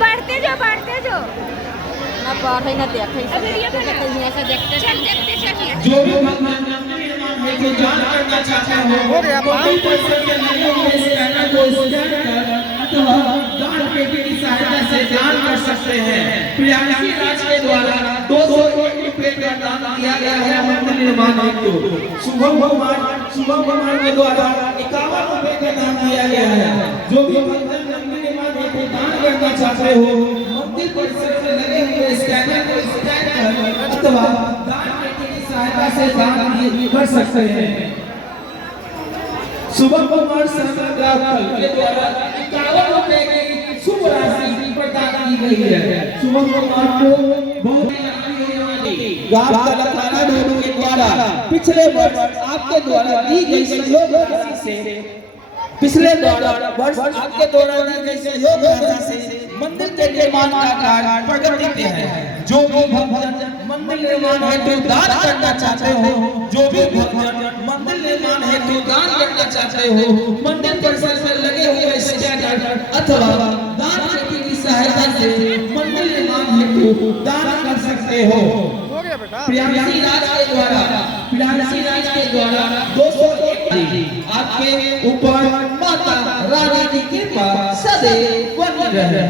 बढ़ते जो ना पढ़ है ना देखे सब देखते हैं ऐसा देखते जो भी भगवान है जो जान करना चाहता है वो कोई पैसे के नहीं हो इस चैनल को स्कैन कर अथवा दान पेटी की सहायता से दान कर सकते हैं। प्रियांशी राज के द्वारा 201 रुपए का दान किया गया है मंदिर निर्माण हेतु। शुभम कुमार के द्वारा 51 रुपए का दान किया गया है। जो भी मंदिर निर्माण हेतु दान करना चाहते हो मंदिर परिसर में लगे हुए स्कैनर को स्कैन कर अथवा दान पेटी की सहायता से दान कर सकते हैं। शुभम कुमार संग्राहक के द्वारा 51 रुपए की शुभ राशि प्रदान की गई है। शुभम कुमार को बहुत गांव कलाकारा दोनों के द्वारा पिछले वर्ष आपके द्वारा दी गई सहयोग राशि से आपके द्वारा दी गई सहयोग राशि से मंदिर के निर्माण का कार्य प्रगति पे है। जो भी भक्त मंदिर निर्माण हेतु दान करना चाहते हो जो भी भक्त मंदिर निर्माण हेतु दान करना चाहते हो मंदिर परिसर में लगे हुए स्कैनर अथवा दान पेटी की सहायता से मंदिर निर्माण हेतु दान कर सकते हो। प्रियांशी राज के द्वारा 201 आपके ऊपर माता रानी की कृपा सदैव बनी रहे।